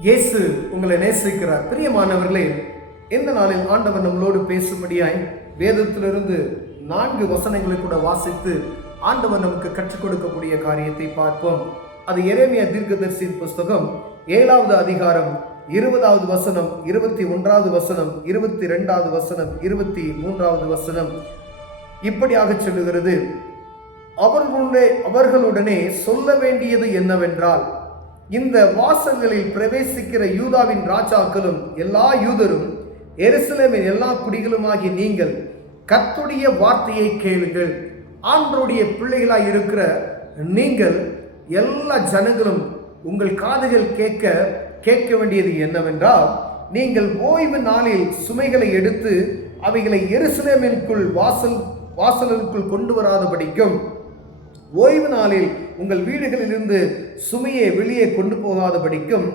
இயேசு உங்களை நேசிக்கிறார். பிரியமானவர்களே, இந்த நாளில் ஆண்டவர் நம்மளோடு பேசும்படியாய் வேதத்திலிருந்து 4 வசனங்களை கூட வாசித்து ஆண்டவர் நமக்கு கற்றுக் கொடுக்கக்கூடிய காரியத்தை பார்ப்போம். அது எரேமியா தீர்க்கதரிசியின் புஸ்தகம் 7வது அதிகாரம் 20வது வசனம், 21வது வசனம், 22வது வசனம், 23வது வசனம் இப்படியாக சொல்லுகிறது. அவர்களுடனே சொல்ல வேண்டியது என்னவென்றால், இந்த வாசல்களில் பிரவேசிக்கிற யூதாவின் ராஜாக்களும் எல்லா யூதரும் எருசலேமின் எல்லா குடிகளுமாகி நீங்கள் கர்த்தருடைய வார்த்தையை கேளுங்கள். ஆண்டவருடைய பிள்ளைகளாய் இருக்கிற நீங்கள் எல்லா ஜனங்களும் உங்கள் காதுகள் கேட்க வேண்டியது என்னவென்றால், நீங்கள் ஓய்வு நாளில் சுமைகளை எடுத்து அவைகளை எருசலேமிற்குள் வாசலுக்குள் கொண்டு வராதபடிக்கும், ஓய்வு நாளில் உங்கள் வீடுகளிலிருந்து சுமையை வெளியே கொண்டு போகாதபடிக்கும்,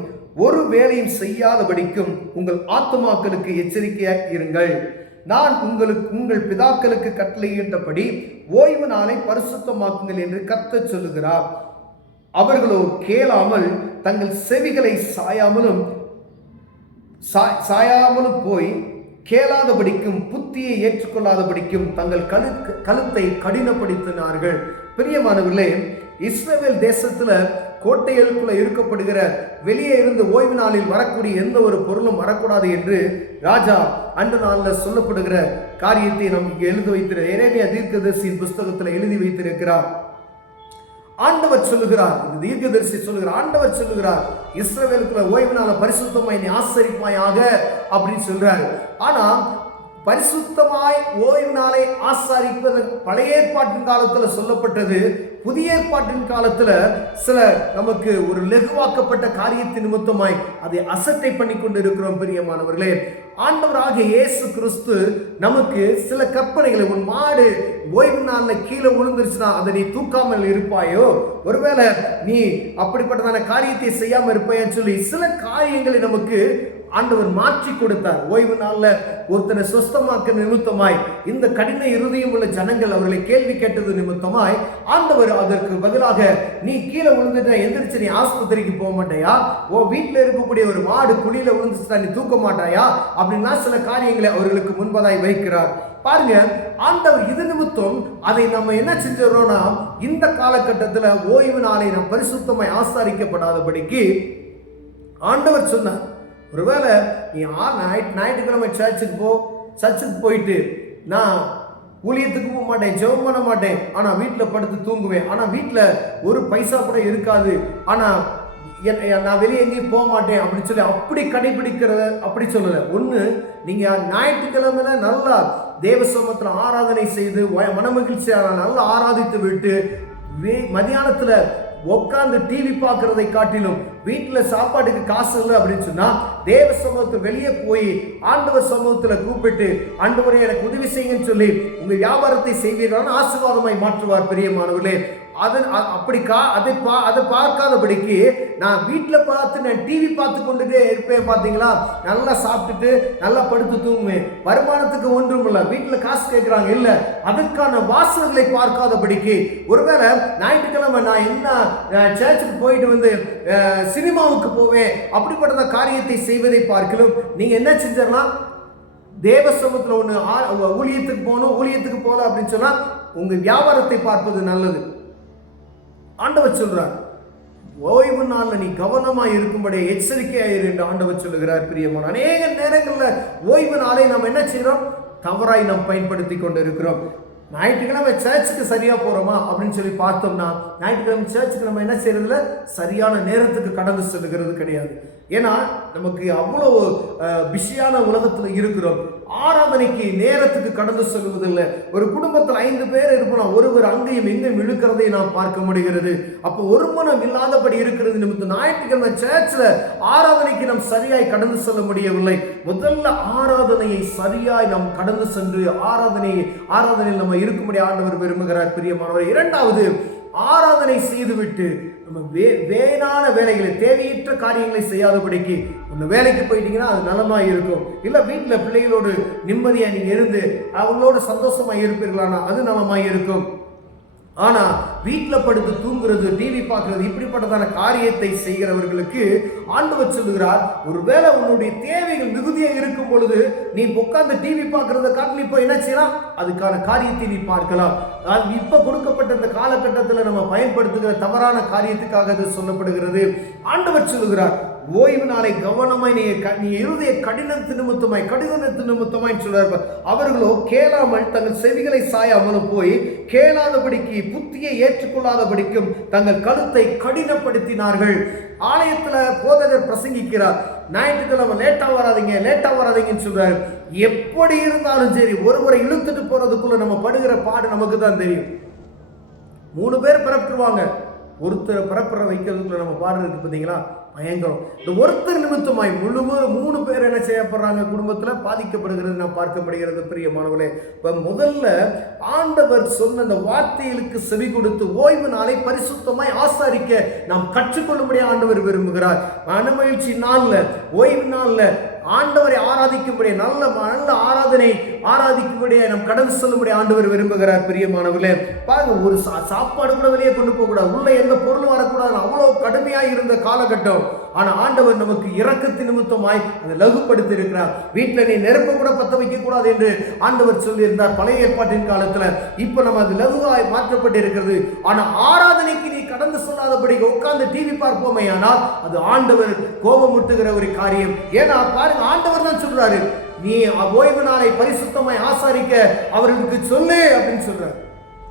ஒரு வேலையும் செய்யாதபடிக்கும் உங்கள் ஆத்துமாக்களுக்கு எச்சரிக்கையாக இருங்கள். நான் உங்கள் பிதாக்களுக்கு கட்டளையிட்டபடி ஓய்வு நாளை பரிசுத்தமாக்குங்கள் என்று கர்த்தர் சொல்லுகிறார். அவர்களோ கேளாமல் தங்கள் செவிகளை சாயாமலும் போய் கேளாதபடிக்கும் புத்தியை ஏற்றுக்கொள்ளாதபடிக்கும் தங்கள் கழுத்தை கடினப்படுத்தினார்கள். பிரியமானவர்களே, இஸ்ரவேல் தேசத்துல கோட்டைகளுக்குள்ள இருக்கப்படுகிற வெளியே இருந்து ஓய்வு நாளில் வரக்கூடிய எந்த ஒரு பொருளும் வரக்கூடாது என்று ராஜா அன்று நாளில் சொல்லப்படுகிற காரியத்தை நாம் இங்கே எழுதி வைத்திருக்கிறார். எரேமியா தீர்க்கதரிசியின் புஸ்தகத்தில் எழுதி வைத்திருக்கிறார். ஆண்டவர் சொல்லுகிறார், இந்த தீர்க்கதரிசி சொல்லுகிறார், ஆண்டவர் சொல்லுகிறார், இஸ்ரவேலுக்குள்ள ஓய்வு நாள பரிசுத்தமாய் நீ ஆசரிப்பாயாக அப்படின்னு சொல்றாரு. ஆனா பரிசுத்தமாய் ஓய்வு நாளை ஆசரிப்பது பழைய ஏற்பாட்டின் காலத்துல சொல்லப்பட்டது. புதிய ஏற்பாட்டின் காலத்துல சில நமக்கு ஒரு லெகுவாக்கப்பட்ட காரியத்தின் நிமித்தமாய் அதை அசட்டை பண்ணி கொண்டு இருக்கிறோம். பிரியமானவர்களே, ஆண்டவராகிய இயேசு கிறிஸ்து நமக்கு சில கற்பனைகளை, உன் மாடு ஓய்வு நாள்ல கீழே விழுந்துருச்சுன்னா அதை நீ தூக்காமல் இருப்பாயோ, ஒருவேளை நீ அப்படிப்பட்டதான காரியத்தை செய்யாம இருப்பாயன்னு சொல்லி சில காரியங்களை நமக்கு ஆண்டவர் மாற்றி கொடுத்தார். ஓய்வு நாள்ல ஒருத்தனை சொஸ்தமாக்க நிமித்தமாய், இந்த கடின இருதயம் உள்ள ஜனங்கள் அவர்களை கேள்வி கேட்டது நிமித்தமாய் ஆண்டவர் அதற்கு பதிலாக, நீ கீழே விழுந்துட்ட எந்திரிச்சு நீ ஆஸ்பத்திரிக்கு போக மாட்டாயா, ஓ வீட்டில் இருக்கக்கூடிய ஒரு மாடு குழியில விழுந்துச்சுட்டா நீ தூக்க மாட்டாயா அப்படின்னா சில காரியங்களை அவர்களுக்கு முன்பதாய் வைக்கிறார். பாருங்க, ஆண்டவர் இது நிமித்தம் அதை நம்ம என்ன செஞ்சிடறோம்னா, இந்த காலகட்டத்தில் ஓய்வு நாளை நாம் பரிசுத்தமாய் ஆசாரிக்கப்படாதபடிக்கு ஆண்டவர் சொன்னார். ஒருவேளை நீ ஞாயிற்றுக்கிழமை சர்ச்சுக்கு போயிட்டு நான் ஊழியத்துக்கு போக மாட்டேன், ஜெபம் பண்ண மாட்டேன், ஆனா வீட்டில் படுத்து தூங்குவேன், ஆனா வீட்டில் ஒரு பைசா கூட இருக்காது, ஆனா நான் வெளியே எங்கேயும் போக மாட்டேன் அப்படின்னு சொல்லி அப்படி கடைபிடிக்கிறத அப்படி சொல்லலை. ஒன்று, நீங்க ஞாயிற்றுக்கிழமையில நல்லா தேவ சமூகத்தில் ஆராதனை செய்து மனமகிழ்ச்சியாக நல்லா ஆராதித்து விட்டு மதியானத்துல உட்காந்து டிவி பார்க்கறதை காட்டிலும் வீட்டில் சாப்பாட்டுக்கு காசு இல்லை அப்படின்னு சொன்னா தேவ சமூகத்தை வெளியே போய் ஆண்டவர் சமூகத்தில் கூப்பிட்டு, ஆண்டவரே எனக்கு உதவி செய்யுங்கன்னு சொல்லி உங்க வியாபாரத்தை செய்வீர்களான ஆசீர்வாதமாய் மாற்றுவார். பிரியமானவர்களே, அதை பார்க்காதபடிக்கு நான் வீட்டில் பார்த்து நான் டிவி பார்த்து கொண்டுட்டே இருப்பேன். பார்த்தீங்களா, நல்லா சாப்பிட்டுட்டு நல்லா படுத்து தூங்குவேன், வருமானத்துக்கு ஒன்றும் இல்லை, வீட்டில் காசு கேட்குறாங்க இல்லை, அதற்கான வாசல்களை பார்க்காதபடிக்கு, ஒருவேளை ஞாயிற்றுக்கிழமை நான் என்ன சர்ச்சுக்கு போயிட்டு வந்து சினிமாவுக்கு போவேன் அப்படிப்பட்ட காரியத்தை செய்வதை பார்க்கலும் நீங்க என்ன செஞ்சிடலாம், தேவ சமூகத்தில் ஒன்று ஊழியத்துக்கு போகணும், ஊழியத்துக்கு போகல அப்படின்னு சொன்னா உங்க வியாபாரத்தை பார்ப்பது நல்லது. ஆண்டவர் சொல்றார், ஓய்வு நாள்ல நீ கவனமா இருக்கும்படி எச்சரிக்கையாயிரு என்று ஆண்டவர் சொல்லுகிறார். பிரியமான, அநேக நேரங்கள்ல ஓய்வு நாளை நம்ம என்ன செய்யறோம், தவறாய் நாம் பயன்படுத்தி கொண்டு இருக்கிறோம். ஞாயிற்றுக்கிழமை சர்ச்சுக்கு சரியா போறோமா அப்படின்னு சொல்லி பார்த்தோம்னா, ஞாயிற்றுக்கிழமை சர்ச்சுக்கு நம்ம என்ன செய்யறதுல சரியான நேரத்துக்கு கடந்து செல்லுகிறது கிடையாது. ஏன்னா நமக்கு அவ்வளோ பிஸியான உலகத்துல இருக்கிறோம். ஆராதனைக்கு நேரத்துக்கு கடந்து செல்வதில்லை. ஒரு குடும்பத்தில் 5 பேர் இருப்போம், ஒருவர் அங்கேயும் எங்கும் இழுக்கிறதை நாம் பார்க்க முடிகிறது. அப்போ ஒரு மனம் இல்லாதபடி இருக்கிறது நிமித்தம் ஞாயிற்றுக்கிழமை சர்ச்சில் ஆராதனைக்கு நாம் சரியாய் கடந்து செல்ல முடியவில்லை. முதல்ல ஆராதனையை சரியாய் நாம் கடந்து சென்று ஆராதனையில் நம்ம இருக்கும்படி ஆண்டவர் விரும்புகிறார். பிரியமானவர், இரண்டாவது, ஆராதனை செய்துவிட்டு நம்ம வேணான வேலைகளை, தேவையற்ற காரியங்களை செய்யாதபடிக்கு, ஒன்று வேலைக்கு போயிட்டீங்கன்னா அது நலமாக இருக்கும், இல்லை வீட்டில் பிள்ளைகளோடு நிம்மதியாக நீங்கள் இருந்து அவங்களோட சந்தோஷமாக இருப்பீர்களானா அது நலமாக இருக்கும். ஆனா வீட்டுல படுத்து தூங்குறது, டிவி பார்க்கறது, இப்படிப்பட்டதான காரியத்தை செய்கிறவர்களுக்கு ஆண்டவர் சொல்லுகிறார், ஒருவேளை உன்னுடைய தேவைகள் மிகுதியா இருக்கும் பொழுது நீ உட்கார்ந்து டிவி பார்க்கறத காட்டில் இப்ப என்ன செய்யலாம், அதுக்கான காரியத்தை நீ பார்க்கலாம். இப்ப கொடுக்கப்பட்ட இந்த காலகட்டத்தில் நம்ம பயன்படுத்துகிற தவறான காரியத்துக்காக அது சொல்லப்படுகிறது. ஆண்டவர் சொல்லுகிறார், ஓய்வு நாளை கவனமாய் நீ இருதய கடினத்து நிமித்தமாய் சொல்றார். அவர்களோ கேளாமல் தங்கள் செவிகளை சாயாமலும் போய் கேளாதபடிக்கு புத்தியை ஏற்றுக்கொள்ளாதபடிக்கும் தங்கள் கழுத்தை கடினப்படுத்தினார்கள். ஆலயத்துல போதகர் பிரசங்கிக்கிறார், ஞாயிற்றுக்கிழமை லேட்டா வராதீங்கன்னு சொல்றாரு. எப்படி இருந்தாலும் சரி, ஒருவரை இழுத்துட்டு போறதுக்குள்ள நம்ம படுகிற பாடு நமக்கு தான் தெரியும். 3 பேர் பிறப்புவாங்க, ஒருத்தரை பிறப்புற வைக்கிறதுக்குள்ள நம்ம பாடு இருக்கு பார்த்தீங்களா, பயங்கரம். இந்த ஒருத்தர் நிமித்தமாய் 3 பேர் என்ன செய்யப்படுறாங்க, குடும்பத்தில் பாதிக்கப்படுகிறது நான் பார்க்கப்படுகிறது. பிரியமானவர்களே, இப்போ முதல்ல ஆண்டவர் சொன்ன அந்த வார்த்தைகளுக்கு செவி கொடுத்து ஓய்வு நாளை பரிசுத்தமாய் ஆசாரிக்க நாம் கற்றுக்கொள்ளும்படி ஆண்டவர் விரும்புகிறார். மனமகிழ்ச்சி நாளில், ஓய்வு நாளில் ஆண்டவரை ஆராதிக்கும்படிய நல்ல ஆராதிக்கும்படிய நாம் கடந்து செல்லும்படி ஆண்டவர் விரும்புகிறார். பிரியமானவர்களே, பாருங்க, ஒரு சாப்பாடு கூட வெளியே கொண்டு போக கூடாது, உள்ள எந்த பொருளும் வரக்கூடாது, அவ்வளவு கடுமையாக இருந்த காலகட்டம். ஆனா ஆண்டவர் நமக்கு இரக்கத்தின் நிமித்தமாய் அதை லகுப்படுத்தி இருக்கிறார். வீட்டில் நீ நெருப்ப கூட பத்த வைக்க கூடாது என்று ஆண்டவர் சொல்லியிருந்தார் பழைய ஏற்பாட்டின் காலத்துல. இப்ப நம்ம அது லகுவாய் மாற்றப்பட்டு இருக்கிறது. ஆனா ஆராதனைக்கு நீ கடந்து சொல்லாதபடி உட்கார்ந்து டிவி பார்ப்போமே, ஆனால் அது ஆண்டவர் கோபமுட்டுகிற ஒரு காரியம். ஏன்னா பாருங்க, ஆண்டவர் தான் சொல்றாரு, நீ ஓய்வு நாளை பரிசுத்தமாய் ஆசாரிக்க அவர்களுக்கு சொல்லு அப்படின்னு சொல்றாரு.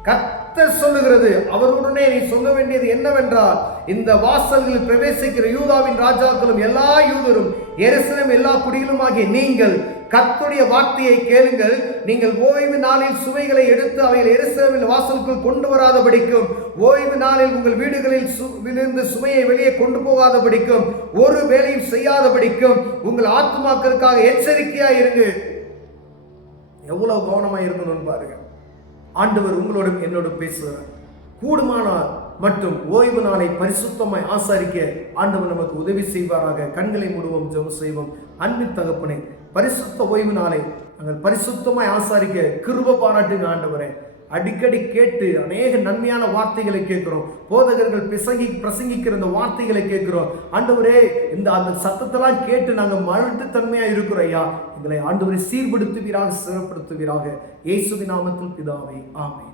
கர்த்தர் சொல்லுகிறது, அவருடனே நீ சொல்ல வேண்டியது என்னவென்றால், இந்த வாசல்களில் பிரவேசிக்கிற யூதாவின் ராஜாக்களும் எல்லா யூதரும் எருசலேம் எல்லா குடிகளும் ஆகிய நீங்கள் கர்த்தருடைய வார்த்தையை கேளுங்கள். நீங்கள் ஓய்வு நாளில் சுமைகளை எடுத்து அவைகள் எருசலேமின் வாசலுக்குள் கொண்டு வராதபடிக்கும், ஓய்வு நாளில் உங்கள் வீடுகளில் இருந்து சுமையை வெளியே கொண்டு போகாதபடிக்கும், ஒரு வேலையும் செய்யாதபடிக்கும் உங்கள் ஆத்துமாக்களுக்காக எச்சரிக்கையா இருங்க. எவ்வளவு கவனமா இருக்கணும்னு பாருங்க. ஆண்டவர் உங்களோடும் என்னோடும் பேசுகிறார். கூடுமானால் மற்றும் ஓய்வு நாளை பரிசுத்தமாய் ஆசாரிக்க ஆண்டவர் நமக்கு உதவி செய்வாராக. கண்களை மூடுவோம், ஜெபம் செய்வோம். அன்பின் தகப்பனே, பரிசுத்த ஓய்வு நாளை நாங்கள் பரிசுத்தமாய் ஆசாரிக்க கிருபை பாராட்டுங்க ஆண்டவரே. அடிக்கடி கேட்டு அநேக நன்மையான வார்த்தைகளை கேட்கிறோம், போதகர்கள் பிரசங்கிக்கிற இந்த வார்த்தைகளை கேட்கிறோம் ஆண்டவரே. அந்த சத்தத்தெல்லாம் கேட்டு நாங்கள் மறுட்டு தன்மையா இருக்கிறோம் ஐயா. எங்களை ஆண்டவரை சீர்படுத்துவீராக, சிறப்படுத்துவீராக. இயேசுவின் நாமத்தில் பிதாவே, ஆமென்.